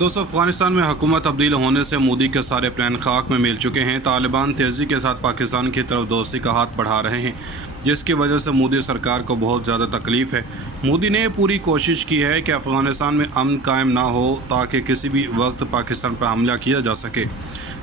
दोस्तों, अफगानिस्तान में हुकूमत तब्दील होने से मोदी के सारे प्लान खाक में मिल चुके हैं। तालिबान तेज़ी के साथ पाकिस्तान की तरफ दोस्ती का हाथ बढ़ा रहे हैं, जिसकी वजह से मोदी सरकार को बहुत ज़्यादा तकलीफ़ है। मोदी ने पूरी कोशिश की है कि अफ़गानिस्तान में अमन कायम ना हो ताकि किसी भी वक्त पाकिस्तान पर हमला किया जा सके।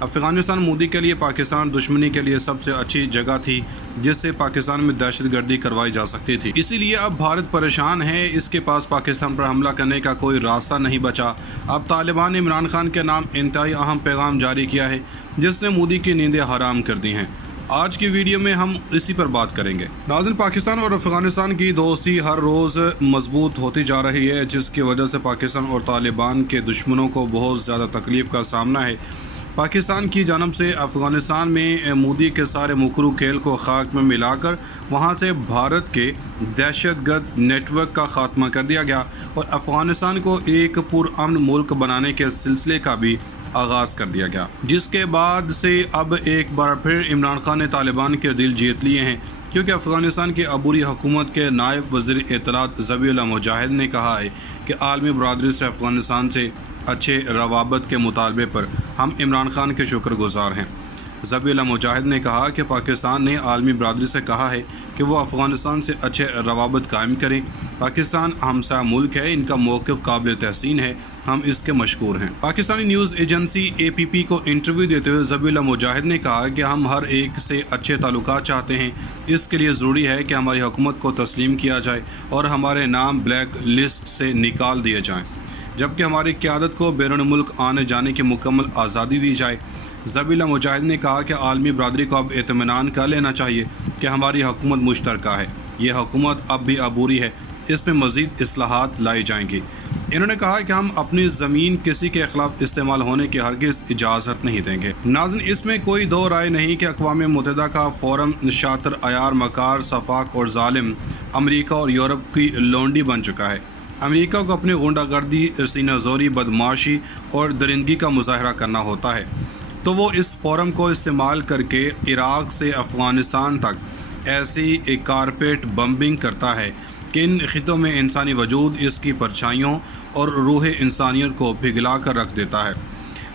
अफ़गानिस्तान मोदी के लिए पाकिस्तान दुश्मनी के लिए सबसे अच्छी जगह थी जिससे पाकिस्तान में दहशतगर्दी करवाई जा सकती थी। इसीलिए अब भारत परेशान है, इसके पास पाकिस्तान पर हमला करने का कोई रास्ता नहीं बचा। अब तालिबान ने इमरान खान के नाम इंतहाई अहम पैगाम जारी किया है जिसने मोदी की नींदें हराम कर दी हैं। आज की वीडियो में हम इसी पर बात करेंगे। नाज़रीन, पाकिस्तान और अफ़गानिस्तान की दोस्ती हर रोज़ मजबूत होती जा रही है, जिसकी वजह से पाकिस्तान और तालिबान के दुश्मनों को बहुत ज़्यादा तकलीफ़ का सामना है। पाकिस्तान की जानब से अफ़गानिस्तान में मोदी के सारे मुकरू खेल को खाक में मिलाकर वहाँ से भारत के दहशतगर्द नेटवर्क का खात्मा कर दिया गया और अफ़गानिस्तान को एक पुरअमन मुल्क बनाने के सिलसिले का भी आगाज़ कर दिया गया, जिसके बाद से अब एक बार फिर इमरान खान ने तालिबान के दिल जीत लिए हैं, क्योंकि अफ़गानिस्तान की अबूरी हुकूमत के नायब वज़ीर इत्तलात ज़बीहुल्लाह मुजाहिद ने कहा है कि आलमी बरादरी से अफ़गानिस्तान से अच्छे रवाबत के मुतालबे पर हम इमरान खान के शुक्रगुज़ार हैं। ज़बीहुल्लाह मुजाहिद ने कहा कि पाकिस्तान ने आलमी बरादरी से कहा है कि वो अफ़गानिस्तान से अच्छे रवाबत कायम करें। पाकिस्तान हमसाया मुल्क है, इनका मौक़िफ़ काबिल तहसीन है, हम इसके मशकूर हैं। पाकिस्तानी न्यूज़ एजेंसी APP को इंटरव्यू देते हुए ज़बीहुल्लाह मुजाहिद ने कहा कि हम हर एक से अच्छे ताल्लुकात चाहते हैं। इसके लिए ज़रूरी है कि हमारी हुकूमत को तस्लीम किया जाए और हमारे नाम ब्लैक लिस्ट से निकाल दिए जाएँ, जबकि हमारी क़यादत को बैरून मुल्क आने जाने की मुकम्मल आज़ादी दी जाए। ज़बीहुल्लाह मुजाहिद ने कहा कि आलमी बरादरी को अब इत्मीनान कर लेना चाहिए कि हमारी हुकूमत मुश्तरका है। यह हुकूमत अब भी अबूरी है, इसमें मज़ीद इस्लाहात लाई जाएंगी। इन्होंने कहा कि हम अपनी ज़मीन किसी के ख़िलाफ़ इस्तेमाल होने की हरगिज़ इजाज़त नहीं देंगे। नाज़रीन, इसमें कोई दो राय नहीं कि अक़वाम मुत्तहिदा का फ़ोरम शातिर, अयार, मकार, सफाक और ज़ालिम अमरीका और यूरोप की लोंडी बन चुका है। अमरीका को अपनी गुंडागर्दी, सीनाज़ोरी, बदमाशी और दरिंदगी का मुज़ाहरा करना होता है, तो वो इस फोरम को इस्तेमाल करके इराक़ से अफ़गानिस्तान तक ऐसी एक कारपेट बम्बिंग करता है कि इन खितों में इंसानी वजूद, इसकी परछाइयों और रूह इंसानियत को पिघला कर रख देता है।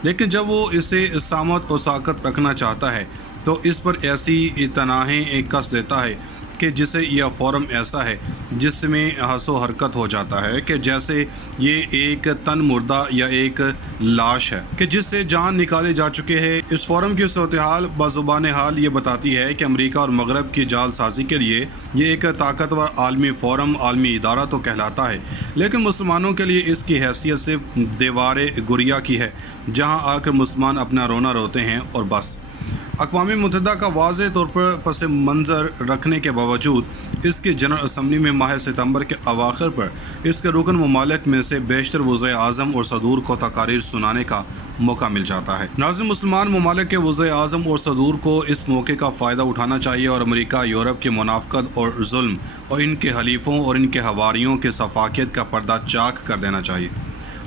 लेकिन जब वो इसे सामत और साकत रखना चाहता है तो इस पर ऐसी तनाहें कस देता है कि जिसे यह फोरम ऐसा है जिसमें हंसो हरकत हो जाता है कि जैसे ये एक तन मुर्दा या एक लाश है कि जिससे जान निकाले जा चुके हैं। इस फोरम की सूरत-ए-हाल बाज़ुबान हाल ये बताती है कि अमेरिका और मगरब की जालसाजी के लिए ये एक ताकतवर आलमी फोरम, आलमी इदारा तो कहलाता है, लेकिन मुसलमानों के लिए इसकी हैसियत सिर्फ दीवार गुरिया की है, जहाँ आकर मुसलमान अपना रोना रोते हैं और बस। अक़वाम मुत्तहिदा का वाज़े तौर पर पस मंज़र रखने के बावजूद इसकी जनरल असम्बली में माह सितंबर के अवाखिर पर इसके रुकन ममालिक में से बेशतर वज़ीर आज़म और सदूर को तकारीर सुनाने का मौका मिल जाता है। नाज़रीन, मुसलमान ममालिक के वज़ीर आज़म और सदूर को इस मौके का फ़ायदा उठाना चाहिए और अमेरिका, यूरोप की मुनाफ़क़त और जुल्म और इनके हलीफ़ों और इनके हवारियों के सफ़ाकियत का पर्दा चाक कर देना चाहिए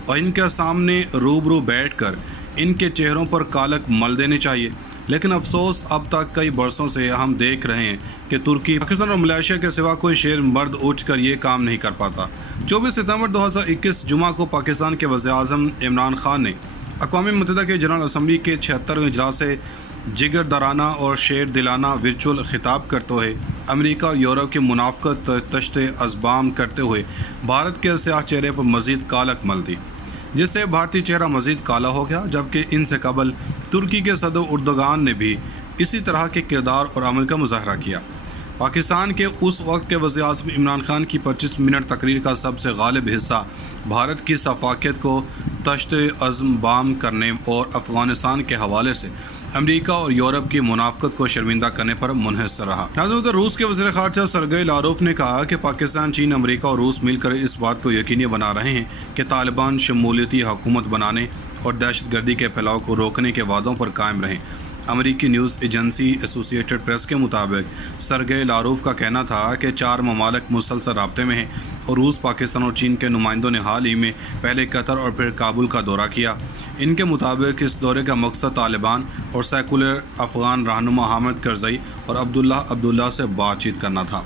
और इनके सामने रूबरू बैठ कर इनके चेहरों पर कालक मल देनी चाहिए। लेकिन अफसोस, अब तक कई बरसों से हम देख रहे हैं कि तुर्की, पाकिस्तान और मलेशिया के सिवा कोई शेर मर्द उठकर ये काम नहीं कर पाता। 24 सितंबर 2021 जुमा को पाकिस्तान के वज़ीर आज़म इमरान खान ने अक़वाम मुत्तहिदा की जनरल असम्बली के 76वें इजलास से जिगरदाराना और शेर दिलाना वर्चुअल खिताब करते हुए अमेरिका और यूरोप की मुनाफ़क़त तश्ते अज़बाम करते हुए भारत के स्याह चेहरे पर मज़ीद कालक मल दी, जिससे भारतीय चेहरा मज़ीद काला हो गया। जबकि इनसे कबल तुर्की के सदर उर्दोगान ने भी इसी तरह के किरदार और अमल का मुज़ाहरा किया। पाकिस्तान के उस वक्त के वज़ीर आज़म इमरान खान की 25 मिनट तकरीर का सबसे गालिब हिस्सा भारत की सफ़ाकियत को तश्त अज़बाम करने और अफ़गानिस्तान के हवाले से अमेरिका और यूरोप की मुनाफ़क़त को शर्मिंदा करने पर मुनहसर रहा। नाज़रीन, रूस के वज़ीर ख़ारजा सरगई लारोफ ने कहा कि पाकिस्तान, चीन, अमेरिका और रूस मिलकर इस बात को यकीनी बना रहे हैं कि तालिबान शमूलियती हुकूमत बनाने और दहशतगर्दी के फैलाव को रोकने के वादों पर कायम रहें। अमेरिकी न्यूज़ एजेंसी एसोसिएटेड प्रेस के मुताबिक सरगई लारोफ का कहना था कि 4 ममालिक मुसलसल राब्ते में हैं और रूस, पाकिस्तान और चीन के नुमाइंदों ने हाल ही में पहले कतर और फिर काबुल का दौरा किया। इनके मुताबिक इस दौरे का मकसद तालिबान और सेकुलर अफ़गान रहनुमा हामिद करज़ई और अब्दुल्ला से बातचीत करना था।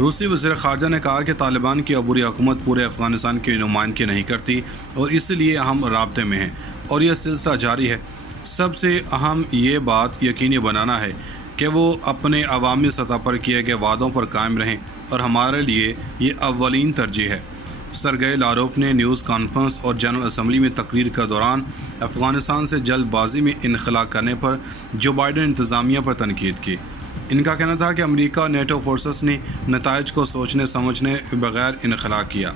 रूसी वज़ीर ख़ारजा ने कहा कि तालिबान की अबूरी हुकूमत पूरे अफ़गानिस्तान की नुमाइंदगी नहीं करती और इसलिए हम राब्ते में हैं और यह सिलसिला जारी है। सबसे अहम ये बात यकीनी बनाना है कि वो अपने अवामी सतह पर किए गए वादों पर कायम रहें और हमारे लिए ये अव्वलीन तरजीह है। सरगई लारोफ ने न्यूज़ कॉन्फ्रेंस और जनरल असम्बली में तकरीर के दौरान अफ़गानिस्तान से जल्दबाजी में इनखला करने पर जो बाइडन इंतज़ामिया पर तनकीद की। इनका कहना था कि अमेरिका और नेटो फोर्सेस ने नताइज को सोचने समझने बगैर इनखला किया।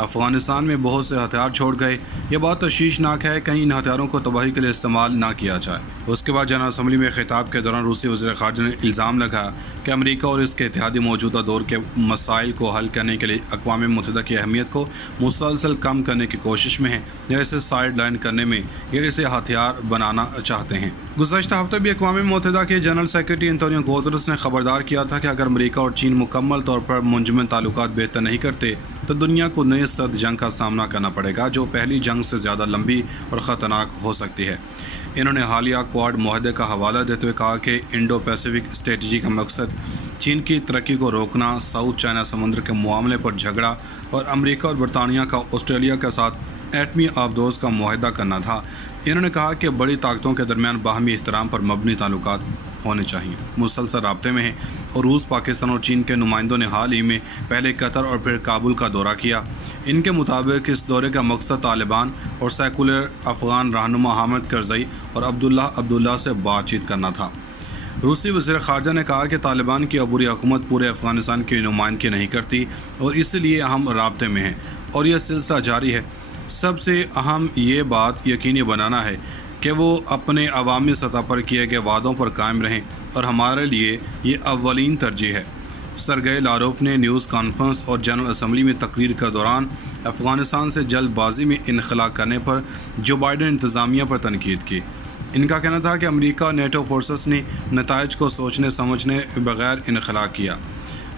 अफ़गानिस्तान में बहुत से हथियार छोड़ गए। ये बात तशवीशनाक है, कहीं इन हथियारों को तबाही के लिए इस्तेमाल ना किया जाए। उसके बाद जनरल असम्बली में खिताब के दौरान रूसी वज़ीर ख़ारजा ने इल्ज़ाम लगाया कि अमेरिका और इसके इत्तेहादी मौजूदा दौर के मसाइल को हल करने के लिए अक़वाम मुत्तहिदा की अहमियत को मुसलसल कम करने की कोशिश में है या इसे साइड लाइन करने में या इसे हथियार बनाना चाहते हैं। गुज़श्ता हफ्ते भी अक़वाम मुत्तहिदा के जनरल सेक्रेटरी एंटोनियो गुतेरेस ने खबरदार किया था कि अगर अमेरिका और चीन मुकम्मल तौर पर मुंजमद ताल्लुकात बेहतर नहीं करते तो दुनिया को नई सर्द जंग का सामना करना पड़ेगा, जो पहली जंग से ज़्यादा लंबी और ख़तरनाक हो सकती है। इन्होंने हालिया क्वाड मुआहदे का हवाला देते हुए कहा कि इंडो पैसिफिक स्ट्रेटजी का मकसद चीन की तरक्की को रोकना, साउथ चाइना समुद्र के मामले पर झगड़ा और अमेरिका और बरतानिया का ऑस्ट्रेलिया के साथ एटमी आबदोज़ का मुआहदा करना था। इन्होंने कहा कि बड़ी ताकतों के दरमियान बाहमी एहतराम पर मबनी ताल्लुकात होने चाहिए, मुसलसल राब्ते में हैं। और रूस, पाकिस्तान और चीन के नुमाइंदों ने हाल ही में पहले कतर और फिर काबुल का दौरा किया। इनके मुताबिक इस दौरे का मकसद तालिबान और सेकुलर अफ़गान रहनुमा हामिद करज़ई और अब्दुल्ला से बातचीत करना था। रूसी वज़ीर ख़ारजा ने कहा कि तालिबान की अबूरी हुकूमत पूरे अफ़गानिस्तान की नुमाइंदगी नहीं करती और इसलिए हम राब्ते में हैं और यह सिलसिला जारी है। सबसे अहम ये बात यकीनी बनाना है कि वो अपने अवामी सतह पर किए गए वादों पर कायम रहें और हमारे लिए ये अव्वलीन तरजीह है। सरगई लारोफ ने न्यूज़ कॉन्फ्रेंस और जनरल असम्बली में तकरीर के दौरान अफ़गानिस्तान से जल्दबाजी में इनखला करने पर जो बाइडन इंतज़ामिया पर तनकीद की। इनका कहना था कि अमेरिका और नेटो फोर्सेस ने नताइज को सोचने समझने बगैर इनखला किया।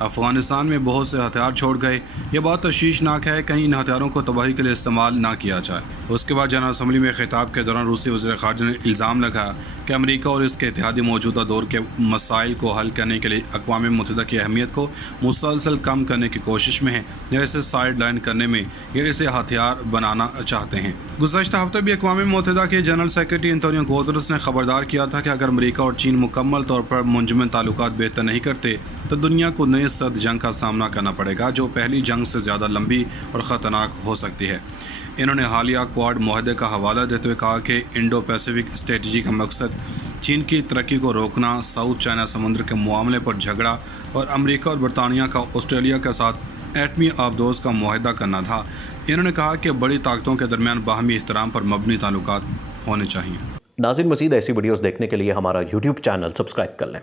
अफ़गानिस्तान में बहुत से हथियार छोड़ गए। ये बात तशवीशनाक है, कहीं इन हथियारों को तबाही के लिए इस्तेमाल ना किया जाए। उसके बाद जनरल असम्बली में खिताब के दौरान रूसी वज़ीर ख़ारजा ने इल्ज़ाम लगाया कि अमेरिका और इसके इत्तेहादी मौजूदा दौर के मसाइल को हल करने के लिए अक़वाम मुत्तहिदा की अहमियत को मुसलसल कम करने की कोशिश में है या इसे साइड लाइन करने में या इसे हथियार बनाना चाहते हैं। गुज़श्ता हफ्ते भी अक़वाम मुत्तहिदा के जनरल सेक्रेटरी एंटोनियो गुतेरेस ने खबरदार किया था कि अगर अमेरिका और चीन मुकम्मल तौर पर मुंजमद ताल्लुकात बेहतर नहीं करते तो दुनिया को नई सर्द जंग का सामना करना पड़ेगा, जो पहली जंग से ज़्यादा लंबी और ख़तरनाक हो सकती है। इन्होंने हालिया क्वाड मुआहदे का हवाला देते हुए कहा कि इंडो पैसिफिक स्ट्रेटजी का मकसद चीन की तरक्की को रोकना, साउथ चाइना समुद्र के मामले पर झगड़ा और अमेरिका और बरतानिया का ऑस्ट्रेलिया के साथ एटमी आबदोज़ का मुआहदा करना था। इन्होंने कहा कि बड़ी ताकतों के दरमियान बाहमी एहतराम पर मबनी ताल्लुकात होने चाहिए। नाज़रीन, मज़ीद ऐसी वीडियोस देखने के लिए हमारा YouTube चैनल सब्सक्राइब कर लें।